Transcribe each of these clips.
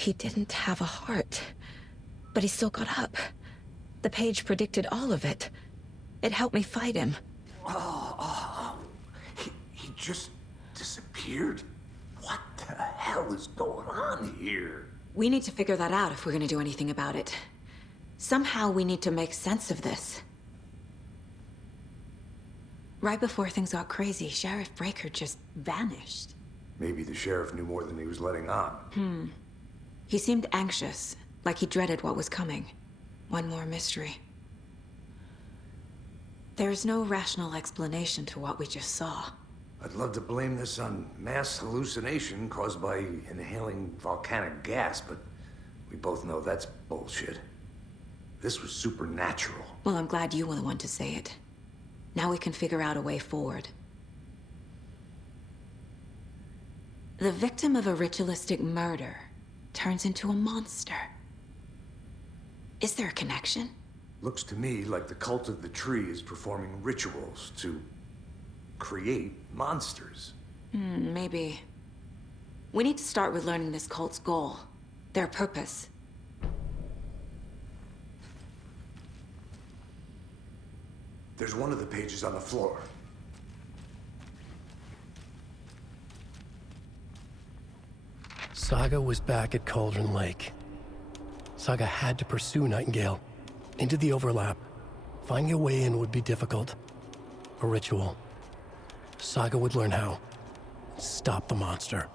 He didn't have a heart, but he still got up. The page predicted all of it. It helped me fight him. He just disappeared? What the hell is going on here? We need to figure that out if we're gonna do anything about it. Somehow we need to make sense of this. Right before things got crazy, Sheriff Breaker just vanished. Maybe the sheriff knew more than he was letting on. He seemed anxious, like he dreaded what was coming. One more mystery. There's no rational explanation to what we just saw. I'd love to blame this on mass hallucination caused by inhaling volcanic gas, but we both know that's bullshit. This was supernatural. Well, I'm glad you were the one to say it. Now we can figure out a way forward. The victim of a ritualistic murder turns into a monster. Is there a connection? Looks to me like the cult of the tree is performing rituals to create monsters. Maybe. We need to start with learning this cult's goal, their purpose. There's one of the pages on the floor. Saga was back at Cauldron Lake. Saga had to pursue Nightingale. Into the overlap. Finding a way in would be difficult. A ritual. Saga would learn how. Stop the monster.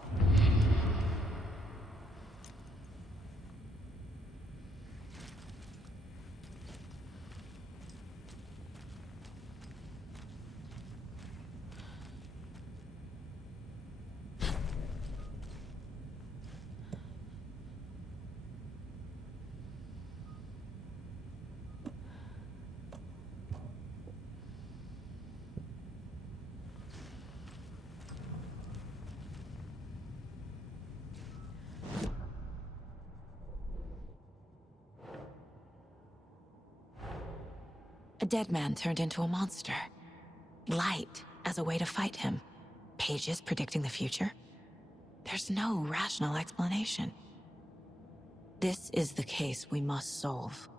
A dead man turned into a monster. Light as a way to fight him. Pages predicting the future. There's no rational explanation. This is the case we must solve.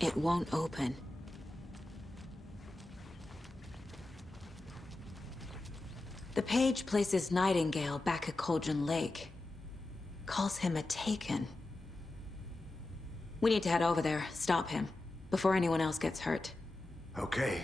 It won't open. The page places Nightingale back at Cauldron Lake. Calls him a Taken. We need to head over there, stop him, before anyone else gets hurt. Okay.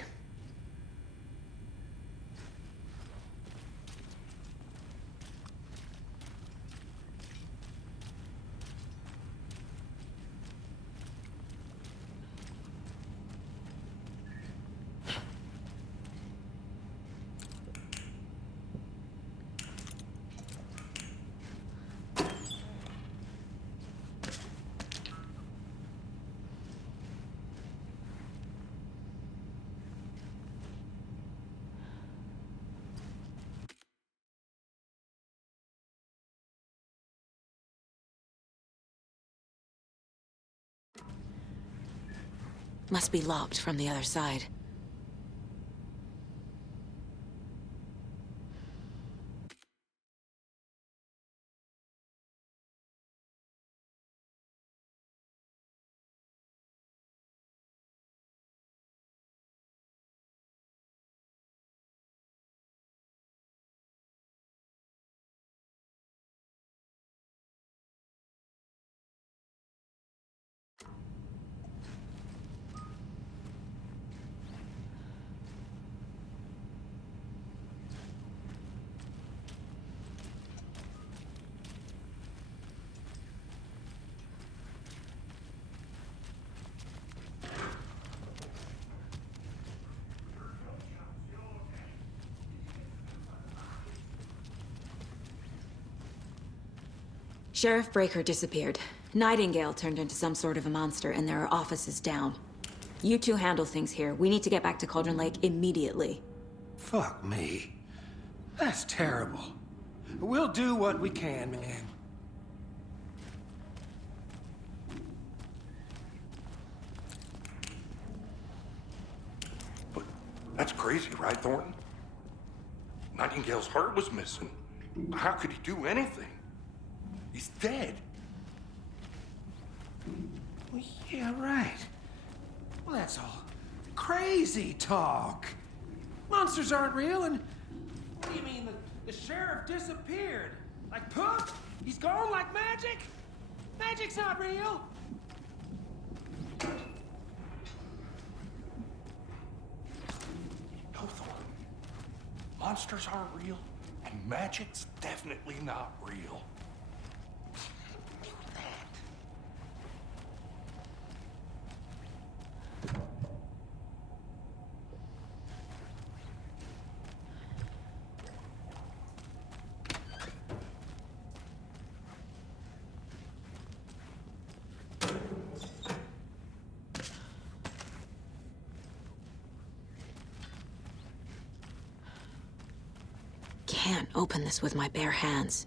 Must be locked from the other side. Sheriff Breaker disappeared. Nightingale turned into some sort of a monster, and there are offices down. You two handle things here. We need to get back to Cauldron Lake immediately. Fuck me. That's terrible. We'll do what we can, man. But that's crazy, right, Thornton? Nightingale's heart was missing. How could he do anything? He's dead. Well, yeah, right. Well, that's all crazy talk. Monsters aren't real, and what do you mean the sheriff disappeared? Like poof? He's gone like magic? Magic's not real. No, Thornton. Monsters aren't real, and magic's definitely not real. Can't open this with my bare hands.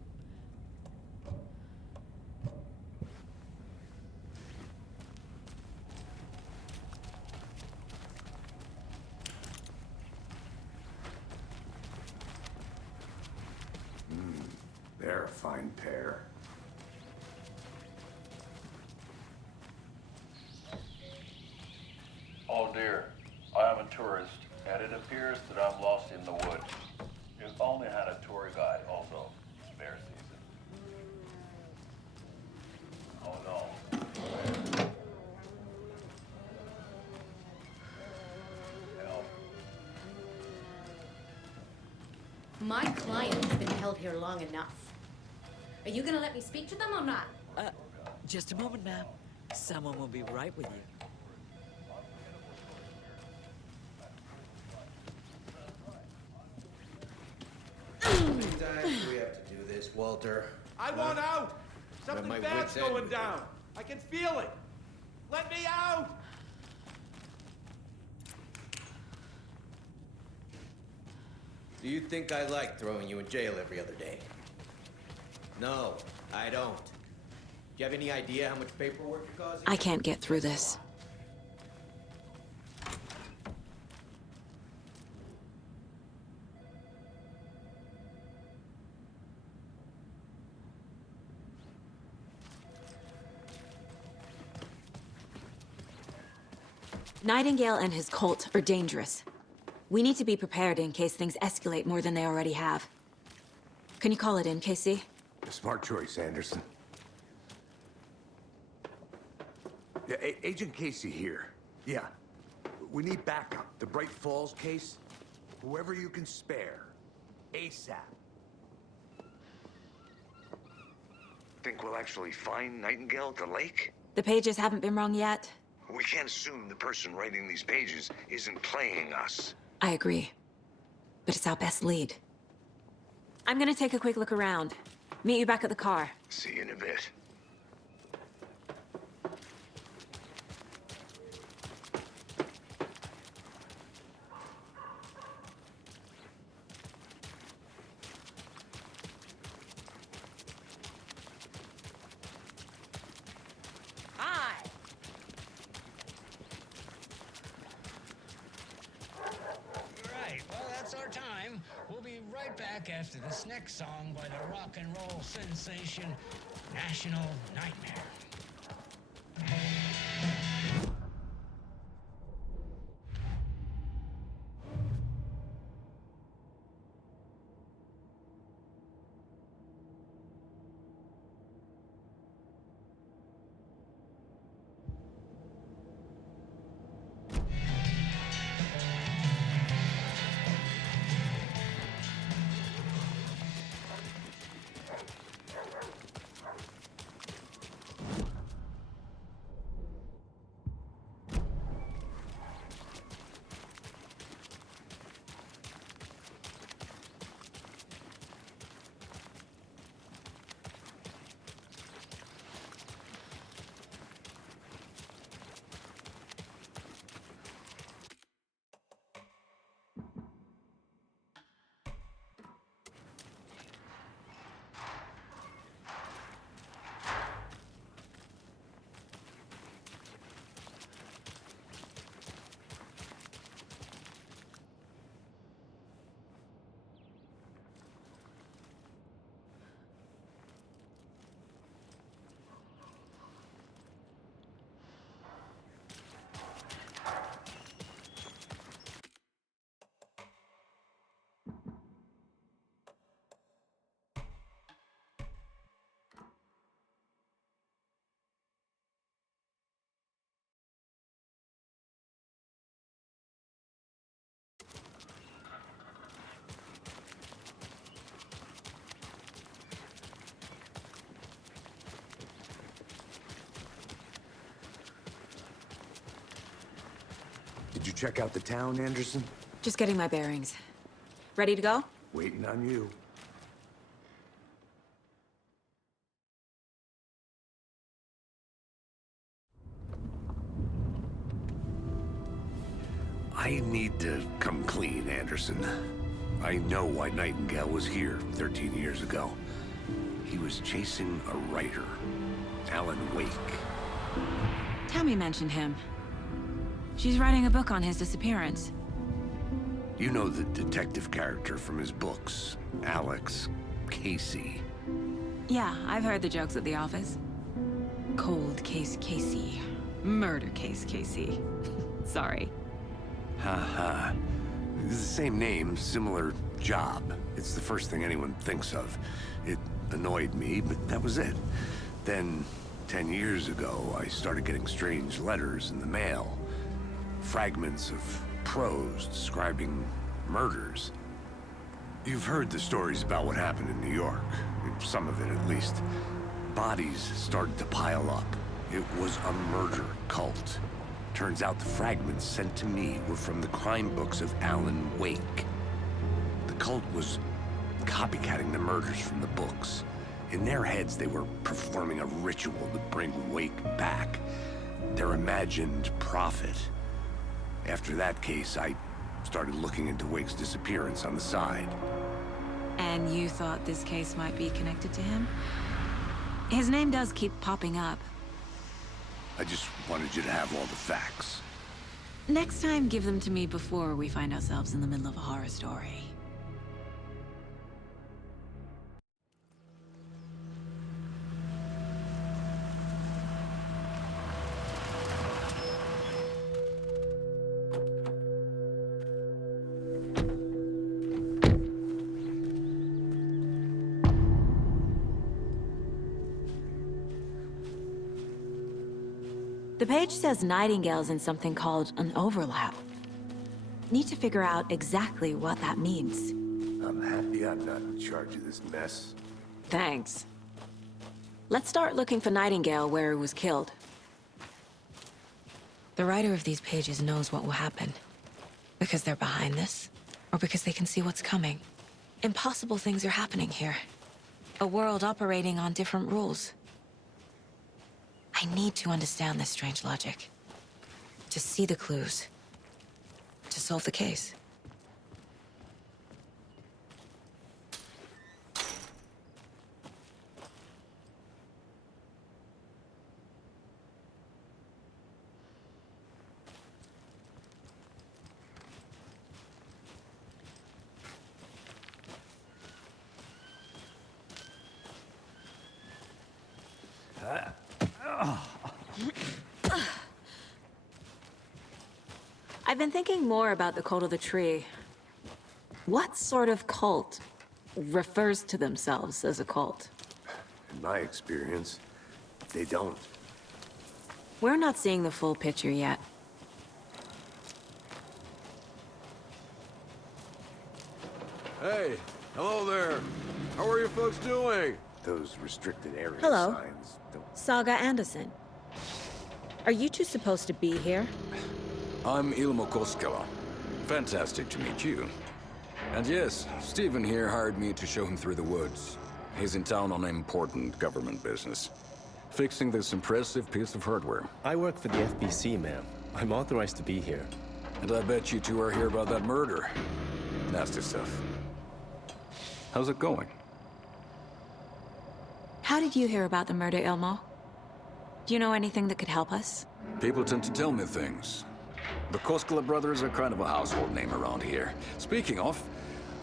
They're a fine pair. Oh dear, I am a tourist, and it appears that I'm lost in the woods. If only had a tour guide also. Spare season. Oh no. Help. My client has been held here long enough. Are you gonna let me speak to them or not? Just a moment, ma'am. Someone will be right with you. How many times do we have to do this, Walter? I want out! Something my bad's wits' end going with down. I can feel it. Let me out! Do you think I like throwing you in jail every other day? No, I don't. Do you have any idea how much paperwork you're causing? I can't get through this. Nightingale and his cult are dangerous. We need to be prepared in case things escalate more than they already have. Can you call it in, Casey? Smart choice, Anderson. Yeah, Agent Casey here. Yeah. We need backup. The Bright Falls case. Whoever you can spare. ASAP. Think we'll actually find Nightingale at the lake? The pages haven't been rung yet. We can't assume the person writing these pages isn't playing us. I agree. But it's our best lead. I'm gonna take a quick look around. Meet you back at the car. See you in a bit. Hi! Right, well, that's our time. We'll be right back after this next song by the rock and roll sensation, National Nightmare. Did you check out the town, Anderson? Just getting my bearings. Ready to go? Waiting on you. I need to come clean, Anderson. I know why Nightingale was here 13 years ago. He was chasing a writer, Alan Wake. Tammy mentioned him. She's writing a book on his disappearance. You know the detective character from his books, Alex Casey. Yeah, I've heard the jokes at the office. Cold case Casey. Murder case Casey. Sorry. Ha. It's the same name, similar job. It's the first thing anyone thinks of. It annoyed me, but that was it. Then, 10 years ago, I started getting strange letters in the mail. Fragments of prose describing murders. You've heard the stories about what happened in New York. Some of it, at least. Bodies started to pile up. It was a murder cult. Turns out the fragments sent to me were from the crime books of Alan Wake. The cult was copycatting the murders from the books. In their heads, they were performing a ritual to bring Wake back. Their imagined prophet. After that case, I started looking into Wake's disappearance on the side. And you thought this case might be connected to him? His name does keep popping up. I just wanted you to have all the facts. Next time, give them to me before we find ourselves in the middle of a horror story. The page says Nightingale's in something called an overlap. Need to figure out exactly what that means. I'm happy I'm not in charge of this mess. Thanks. Let's start looking for Nightingale where he was killed. The writer of these pages knows what will happen. Because they're behind this, or because they can see what's coming. Impossible things are happening here. A world operating on different rules. I need to understand this strange logic. To see the clues. To solve the case. I've been thinking more about the cult of the tree. What sort of cult refers to themselves as a cult? In my experience, they don't. We're not seeing the full picture yet. Hey, hello there. How are you folks doing? Those restricted area Hello. signs don't... Saga Anderson. Are you two supposed to be here? I'm Ilmo Koskela. Fantastic to meet you. And yes, Stephen here hired me to show him through the woods. He's in town on important government business. Fixing this impressive piece of hardware. I work for the FBC, ma'am. I'm authorized to be here. And I bet you two are here about that murder. Nasty stuff. How's it going? How did you hear about the murder, Ilmo? Do you know anything that could help us? People tend to tell me things. The Koskela brothers are kind of a household name around here. Speaking of,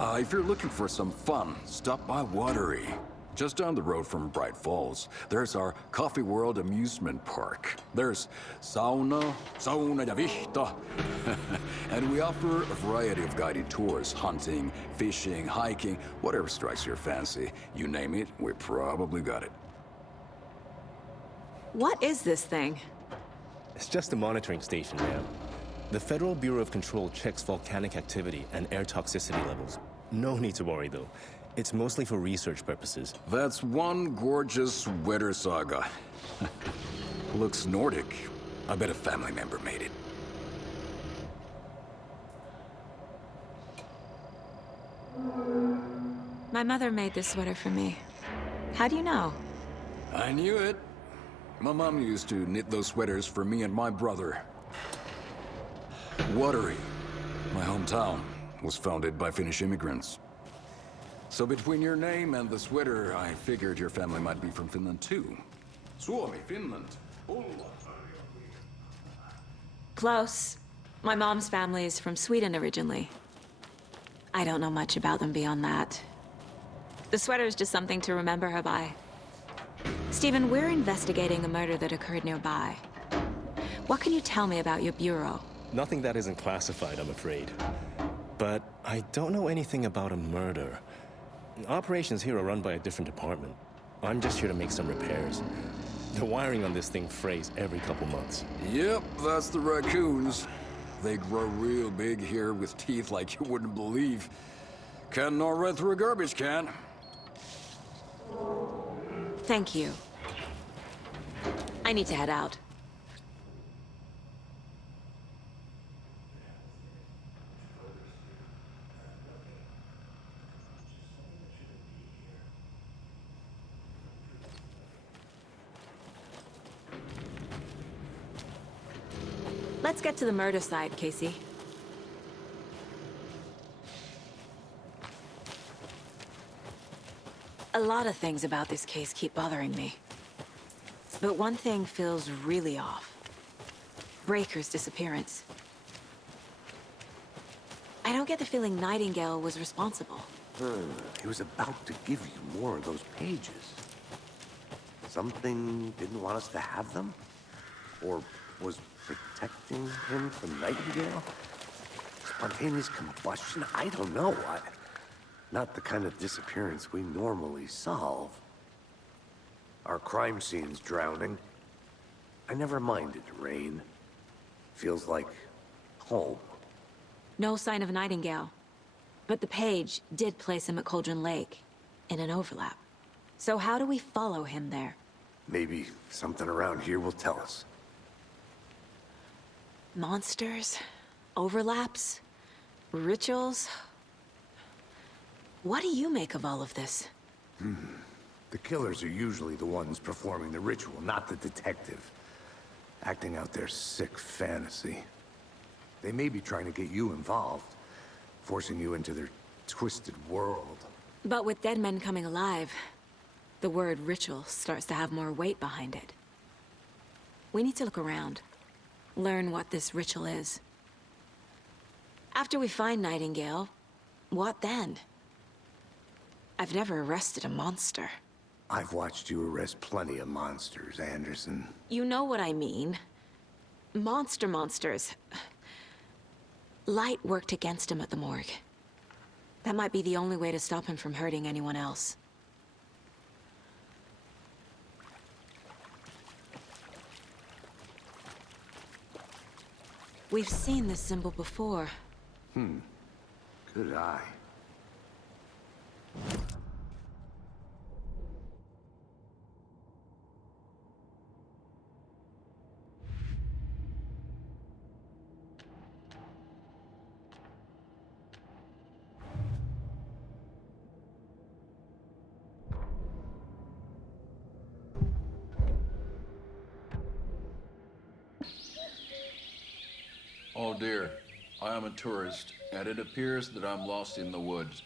if you're looking for some fun, stop by Watery. Just down the road from Bright Falls, there's our Coffee World amusement park. There's sauna ja vihto. And we offer a variety of guided tours, hunting, fishing, hiking, whatever strikes your fancy. You name it, we probably got it. What is this thing? It's just a monitoring station, ma'am. The Federal Bureau of Control checks volcanic activity and air toxicity levels. No need to worry, though. It's mostly for research purposes. That's one gorgeous weather saga. Looks Nordic. I bet a family member made it. My mother made this sweater for me. How do you know? I knew it. My mom used to knit those sweaters for me and my brother. Watery, my hometown, was founded by Finnish immigrants. So between your name and the sweater, I figured your family might be from Finland too. Suomi, Finland. Ulla. Close. My mom's family is from Sweden originally. I don't know much about them beyond that. The sweater is just something to remember her by. Stephen, we're investigating a murder that occurred nearby. What can you tell me about your bureau? Nothing that isn't classified, I'm afraid. But I don't know anything about a murder. Operations here are run by a different department. I'm just here to make some repairs. The wiring on this thing frays every couple months. Yep, that's the raccoons. They grow real big here with teeth like you wouldn't believe. Can't gnaw right through a garbage can. Thank you. I need to head out. Let's get to the murder site, Casey. A lot of things about this case keep bothering me. But one thing feels really off. Breaker's disappearance. I don't get the feeling Nightingale was responsible. He was about to give you more of those pages. Something didn't want us to have them? Or was protecting him from Nightingale? Spontaneous combustion? I don't know. Not the kind of disappearance we normally solve. Our crime scene's drowning. I never minded rain. Feels like home. No sign of Nightingale. But the page did place him at Cauldron Lake, in an overlap. So how do we follow him there? Maybe something around here will tell us. Monsters? Overlaps? Rituals? What do you make of all of this? The killers are usually the ones performing the ritual, not the detective. Acting out their sick fantasy. They may be trying to get you involved, forcing you into their twisted world. But with dead men coming alive, the word ritual starts to have more weight behind it. We need to look around. Learn what this ritual is. After we find Nightingale, what then? I've never arrested a monster. I've watched you arrest plenty of monsters, Anderson. You know what I mean. Monsters. Light worked against him at the morgue. That might be the only way to stop him from hurting anyone else. We've seen this symbol before. Good eye. Oh dear, I am a tourist, and it appears that I'm lost in the woods.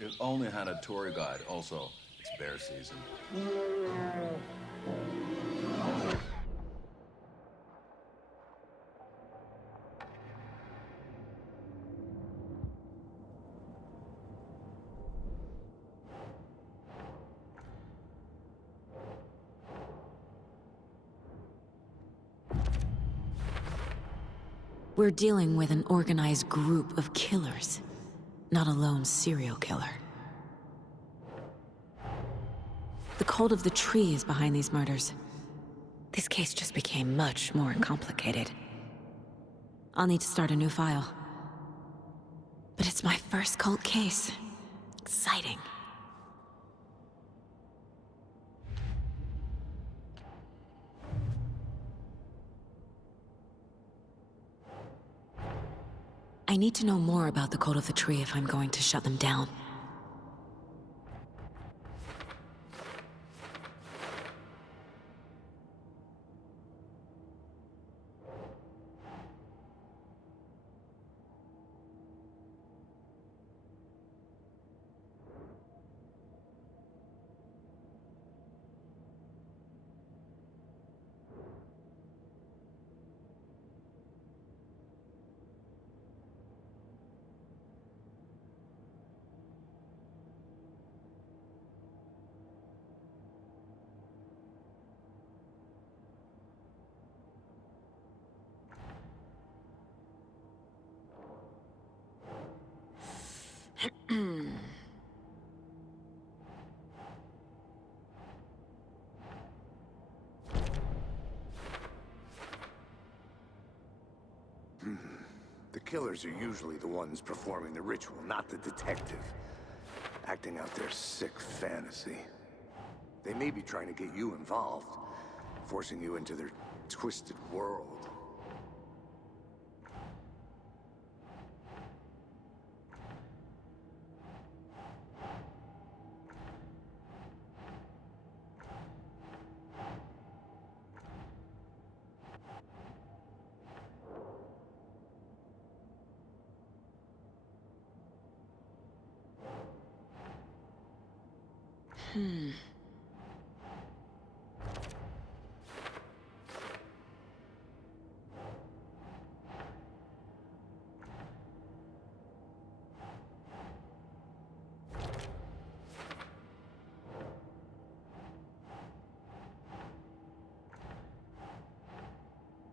It only had a tour guide, also. It's bear season. We're dealing with an organized group of killers, not a lone serial killer. The cult of the tree is behind these murders. This case just became much more complicated. I'll need to start a new file. But it's my first cult case. Exciting. I need to know more about the cult of the tree if I'm going to shut them down. The killers are usually the ones performing the ritual, not the detective. Acting out their sick fantasy. They may be trying to get you involved, forcing you into their twisted world.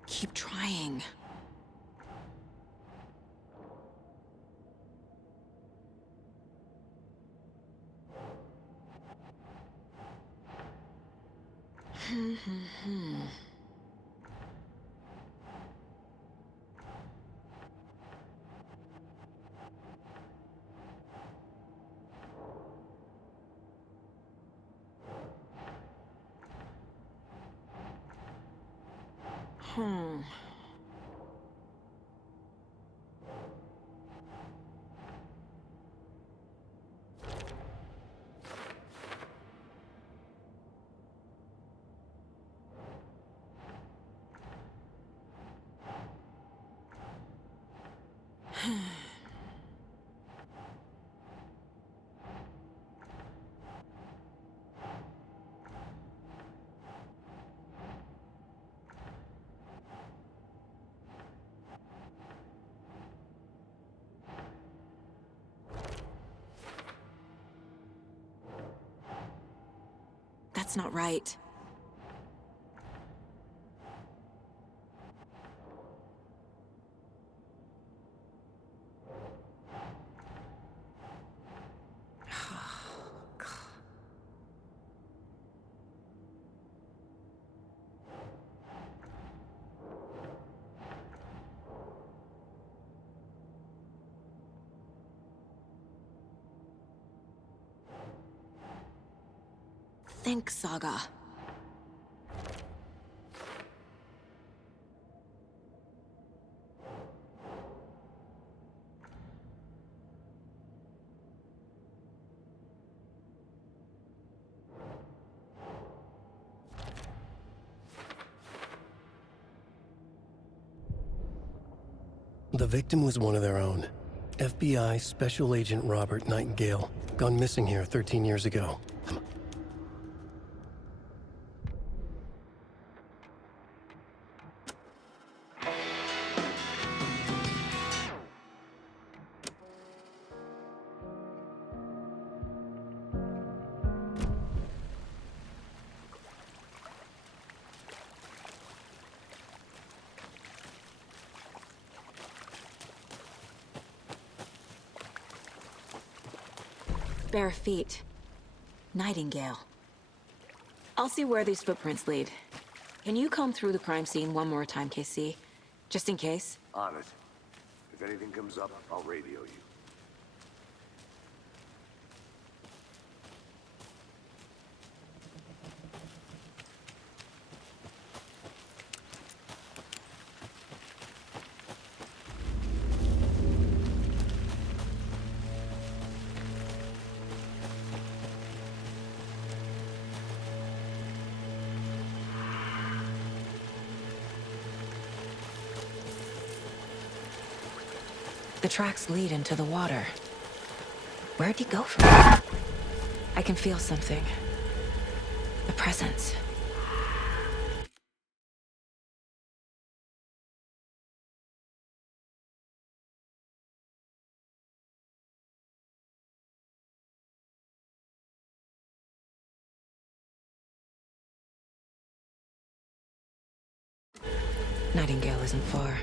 Keep trying. That's not right. Think, Saga. The victim was one of their own. FBI Special Agent Robert Nightingale, gone missing here 13 years ago. Bare feet. Nightingale. I'll see where these footprints lead. Can you comb through the crime scene one more time, KC? Just in case? On it. If anything comes up, I'll radio you. The tracks lead into the water. Where'd he go from here? I can feel something. A presence. Nightingale isn't far.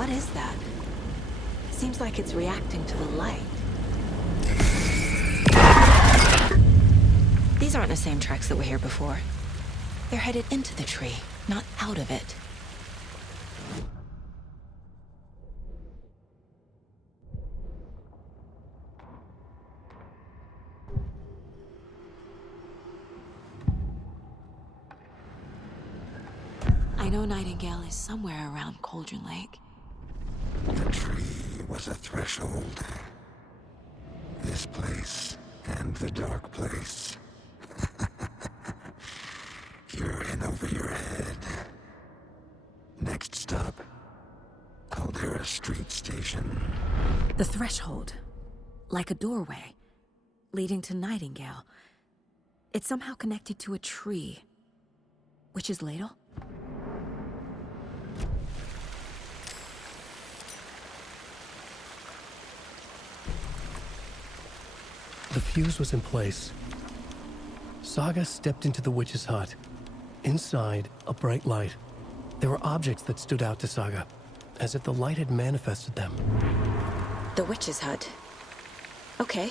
What is that? Seems like it's reacting to the light. These aren't the same tracks that were here before. They're headed into the tree, not out of it. I know Nightingale is somewhere around Cauldron Lake. The tree was a threshold. This place and the dark place. You're in over your head. Next stop, Caldera Street Station. The threshold. Like a doorway. Leading to Nightingale. It's somehow connected to a tree. Witch's Ladle? The fuse was in place. Saga stepped into the witch's hut. Inside, a bright light. There were objects that stood out to Saga, as if the light had manifested them. The witch's hut. Okay.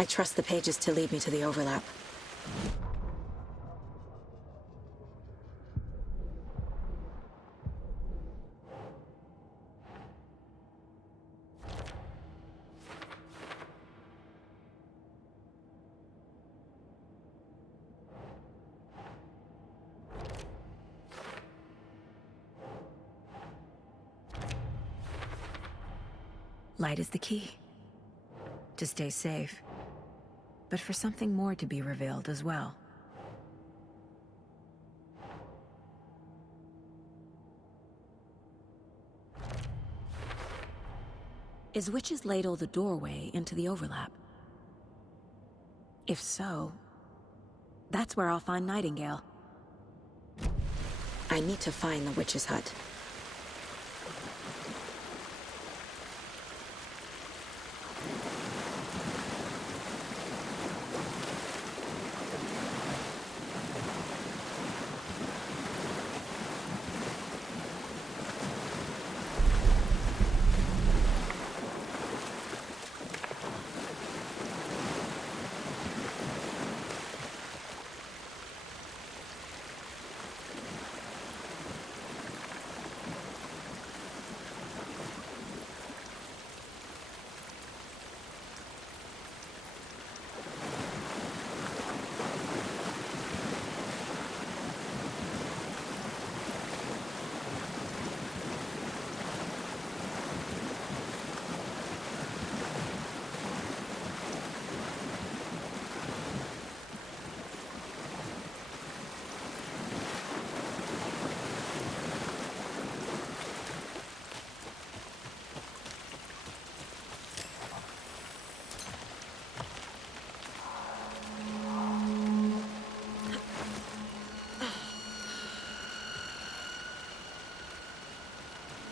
I trust the pages to lead me to the overlap. Light is the key. To stay safe. But for something more to be revealed as well. Is Witch's Ladle the doorway into the overlap? If so, that's where I'll find Nightingale. I need to find the witch's hut.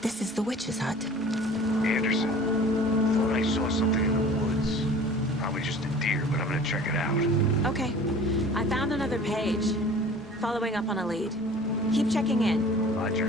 This is the witch's hut. Anderson, thought I saw something in the woods. Probably just a deer, but I'm gonna check it out. Okay. I found another page. Following up on a lead. Keep checking in. Roger.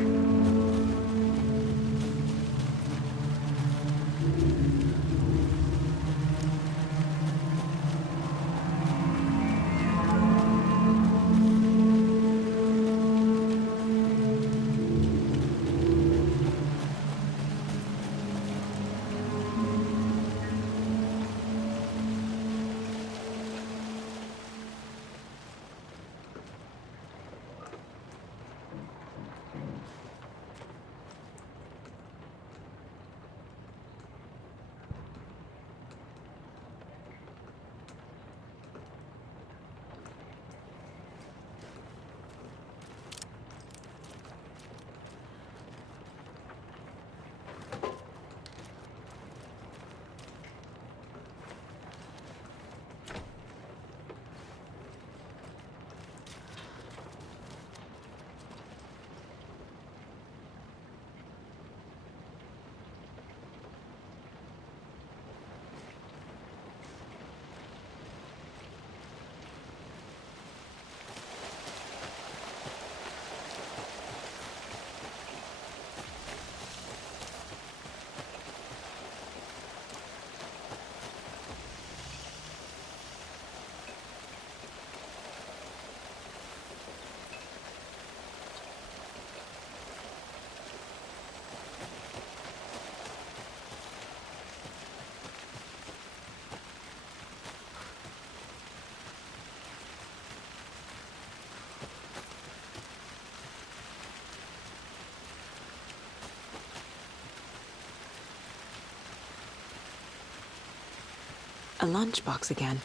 A lunchbox again.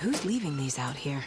Who's leaving these out here?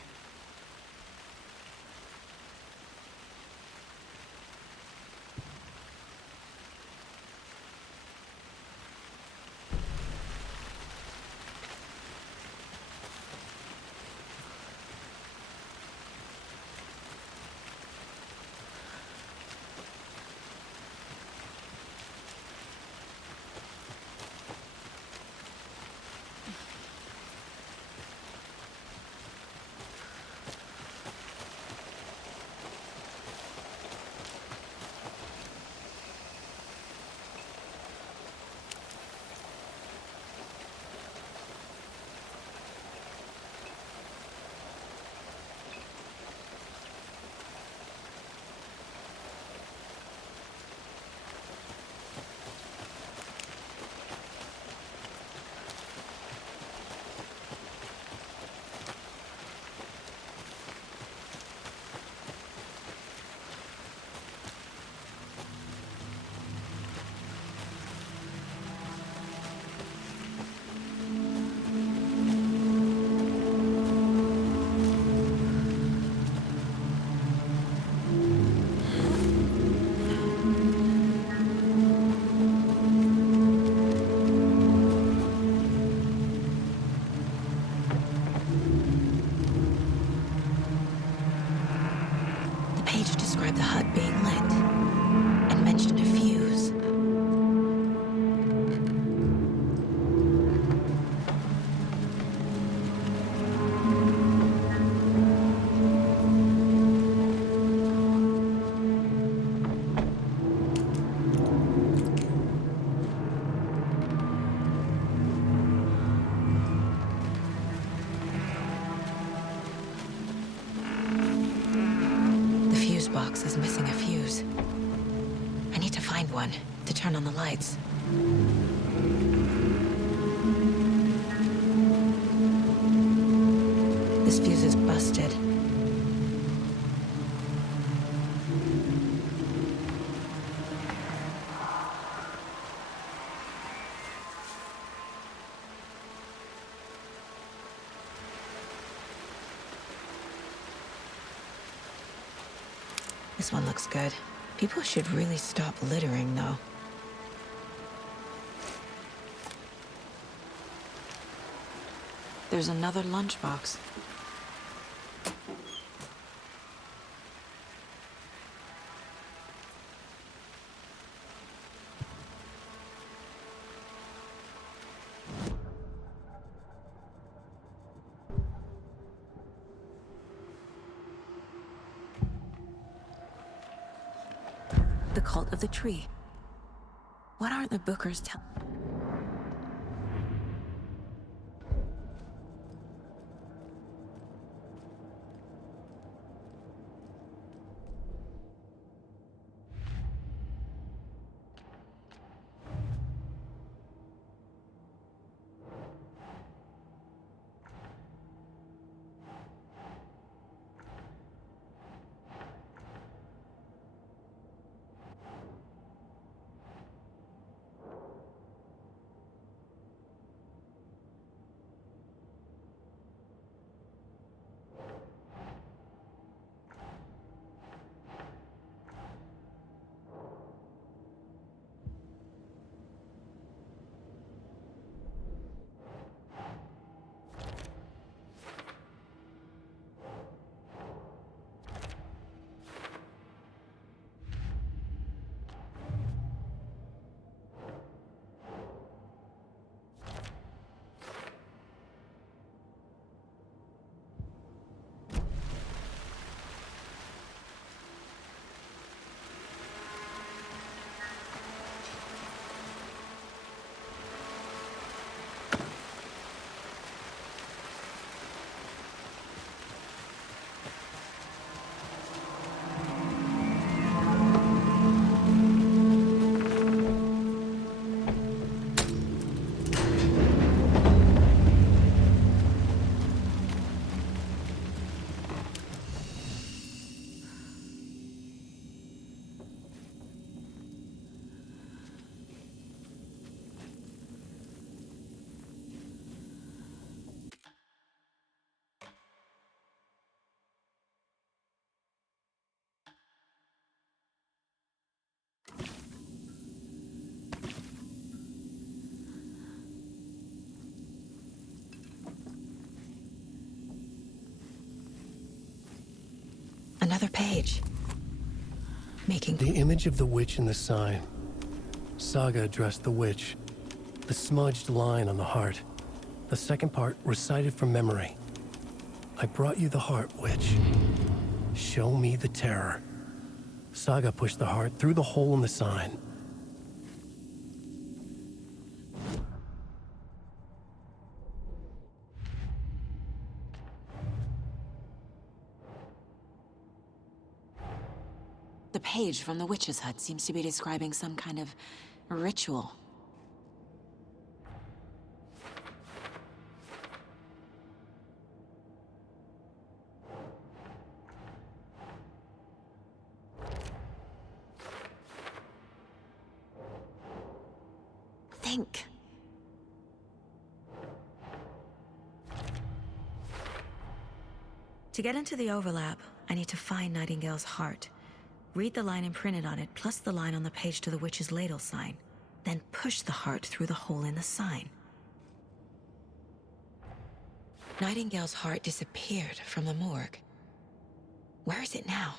The page described the hut being lit and mentioned a fuse. The fuse box is missing a fuse. I need to find one to turn on the lights. This fuse is busted. This one looks good. People should really stop littering, though. There's another lunchbox. The Cult of the Tree. What aren't the Bookers telling? Another page. Making... The image of the witch in the sign. Saga addressed the witch. The smudged line on the heart. The second part recited from memory. I brought you the heart, witch. Show me the terror. Saga pushed the heart through the hole in the sign. The page from the witch's hut seems to be describing some kind of ritual. Think. To get into the overlap, I need to find Nightingale's heart. Read the line imprinted on it, plus the line on the page to the witch's ladle sign. Then push the heart through the hole in the sign. Nightingale's heart disappeared from the morgue. Where is it now?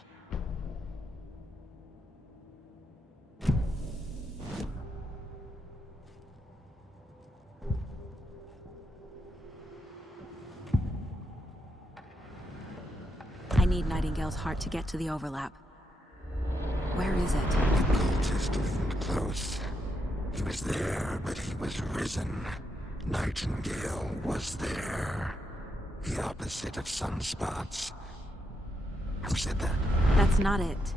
I need Nightingale's heart to get to the overlap. Where is it? The cultist leaned close. He was there, but he was risen. Nightingale was there. The opposite of sunspots. Who said that? That's not it.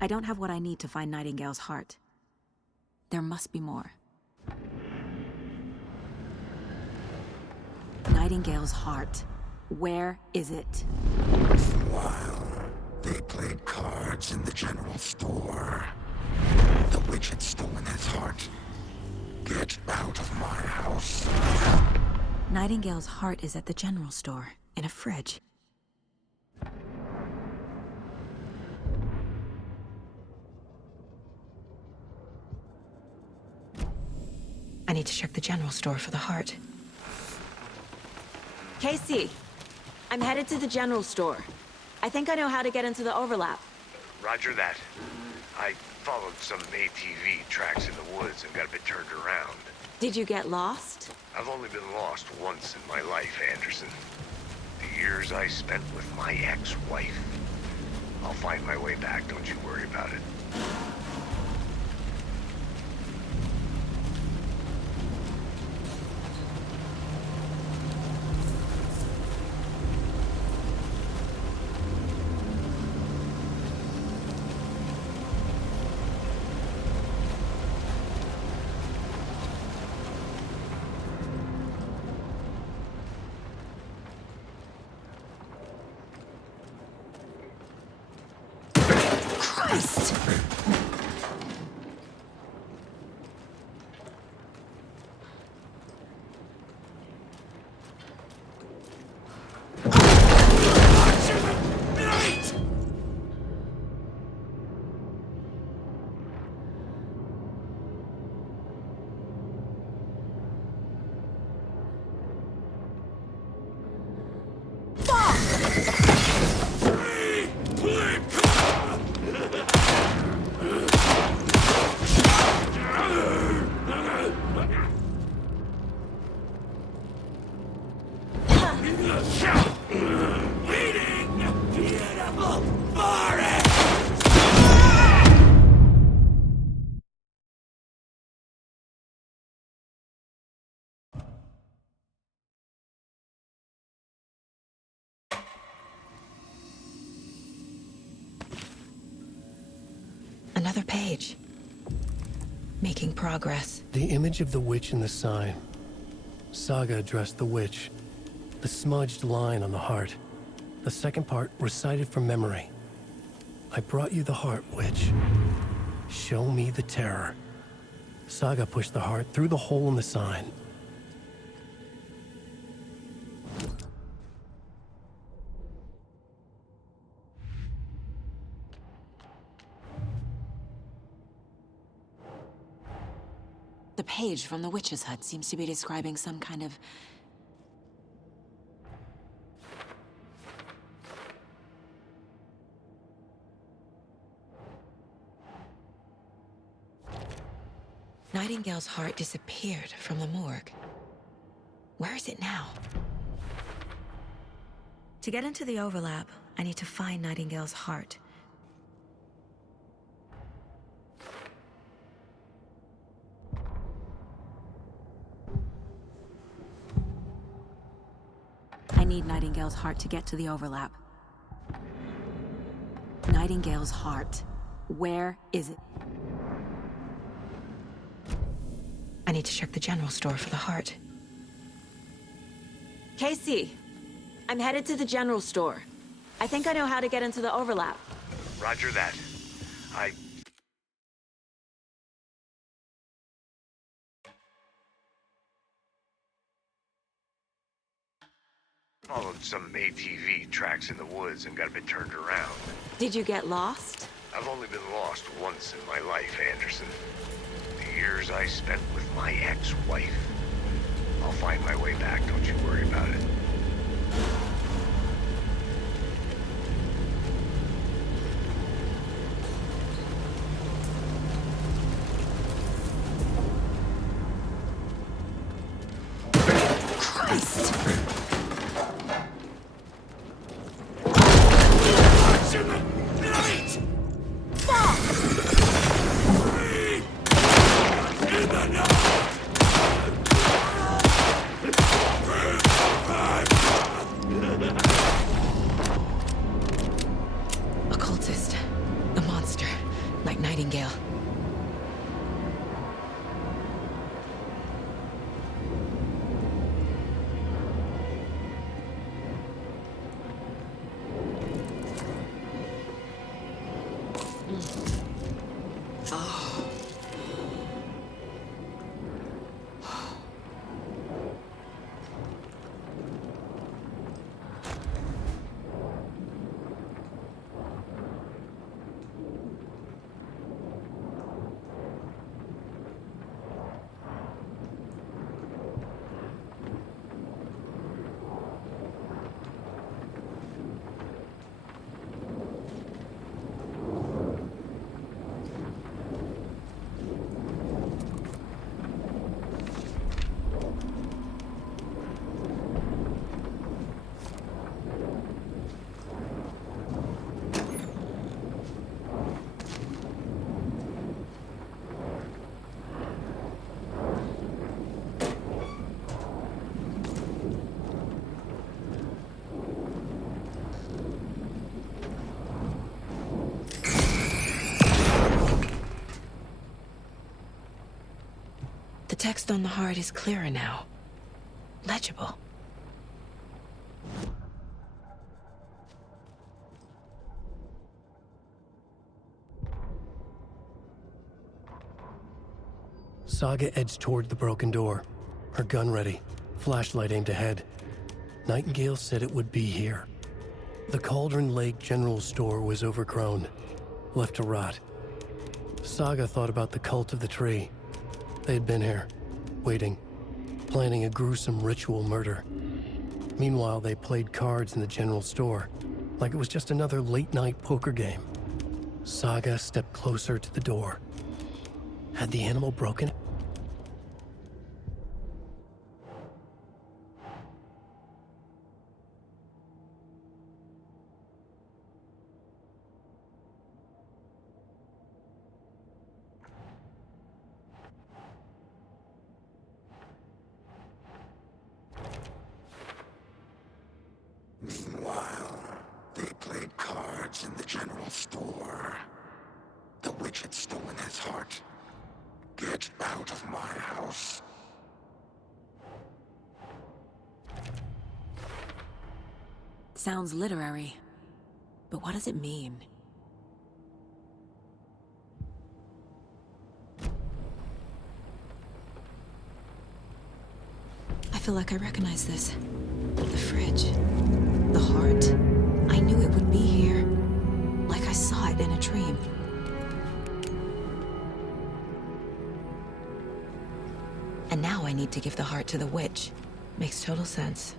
I don't have what I need to find Nightingale's heart. There must be more. Nightingale's heart. Where is it? Once in a while, they played cards in the general store. The witch had stolen his heart. Get out of my house. Nightingale's heart is at the general store, in a fridge. I need to check the general store for the heart. Casey, I'm headed to the general store. I think I know how to get into the overlap. Roger that. I followed some ATV tracks in the woods and got a bit turned around. Did you get lost? I've only been lost once in my life, Anderson. The years I spent with my ex-wife. I'll find my way back, don't you worry about it. Another page. Making progress. The image of the witch in the sign. Saga addressed the witch. The smudged line on the heart. The second part recited from memory. I brought you the heart, witch. Show me the terror. Saga pushed the heart through the hole in the sign. The page from the witch's hut seems to be describing some kind of... Nightingale's heart disappeared from the morgue. Where is it now? To get into the overlap, I need to find Nightingale's heart. I need Nightingale's heart to get to the overlap. Nightingale's heart. Where is it? I need to check the general store for the heart. Casey, I'm headed to the general store. I think I know how to get into the overlap. Roger that. Followed some ATV tracks in the woods and got a bit turned around. Did you get lost? I've only been lost once in my life, Anderson. The years I spent with my ex-wife. I'll find my way back, don't you worry about it. Christ! Occultist. A monster. Like Nightingale. The text on the heart is clearer now. Legible. Saga edged toward the broken door, her gun ready, flashlight aimed ahead. Nightingale said it would be here. The Cauldron Lake General Store was overgrown, left to rot. Saga thought about the cult of the tree. They had been here, waiting, planning a gruesome ritual murder. Meanwhile, they played cards in the general store, like it was just another late-night poker game. Saga stepped closer to the door. Had the animal broken? Meanwhile, they played cards in the general store. The witch had stolen his heart. Get out of my house. Sounds literary. But what does it mean? I feel like I recognize this. The fridge. The heart. I knew it would be here. Like I saw it in a dream. And now I need to give the heart to the witch. Makes total sense.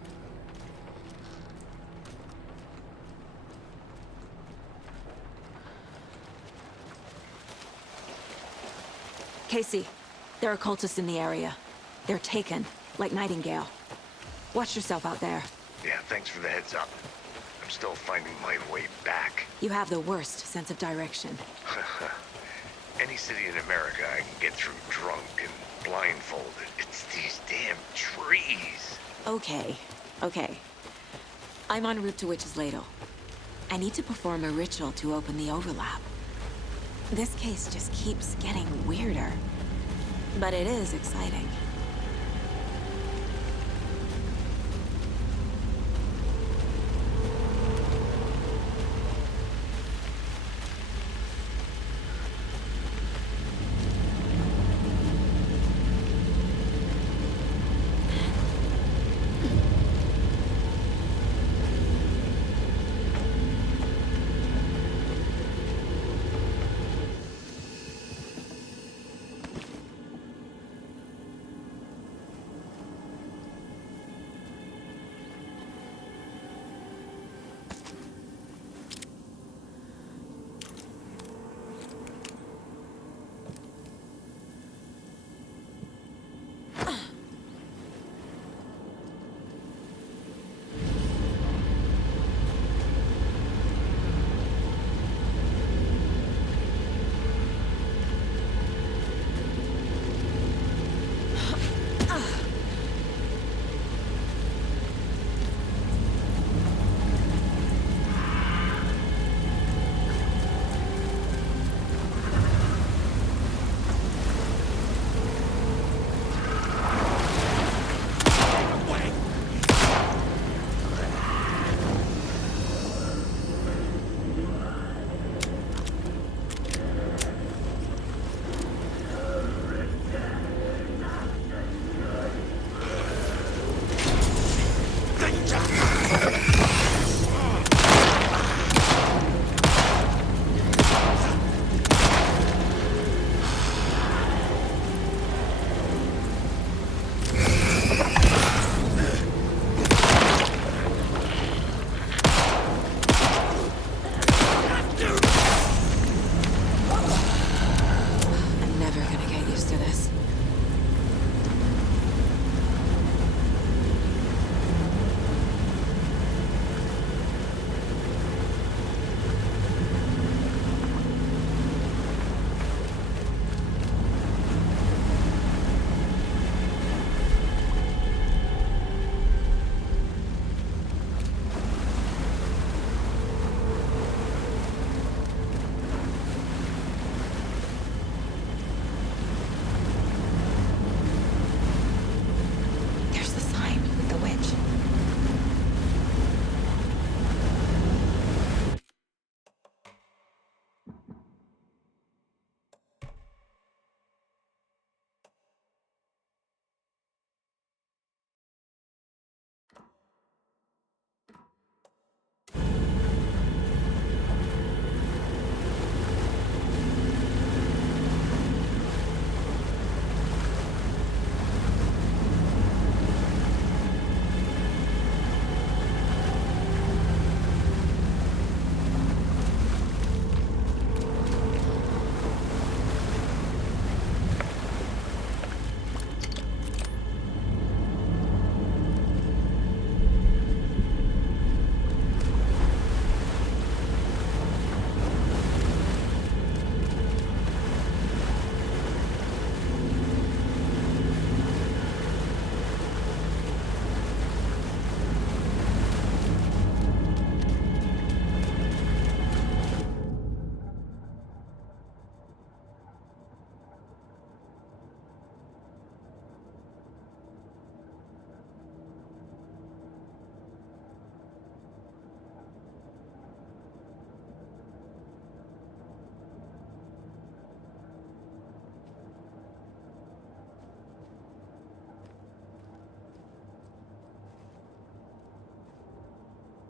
Casey, There are cultists in the area. They're taken, like Nightingale. Watch yourself out there. Yeah, thanks for the heads up. I'm still finding my way back. You have the worst sense of direction. Any city in America I can get through drunk and blindfolded. It's these damn trees. Okay, okay. I'm en route to Witch's Ladle. I need to perform a ritual to open the overlap. This case just keeps getting weirder. But it is exciting.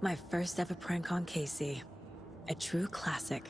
My first ever prank on Casey. A true classic.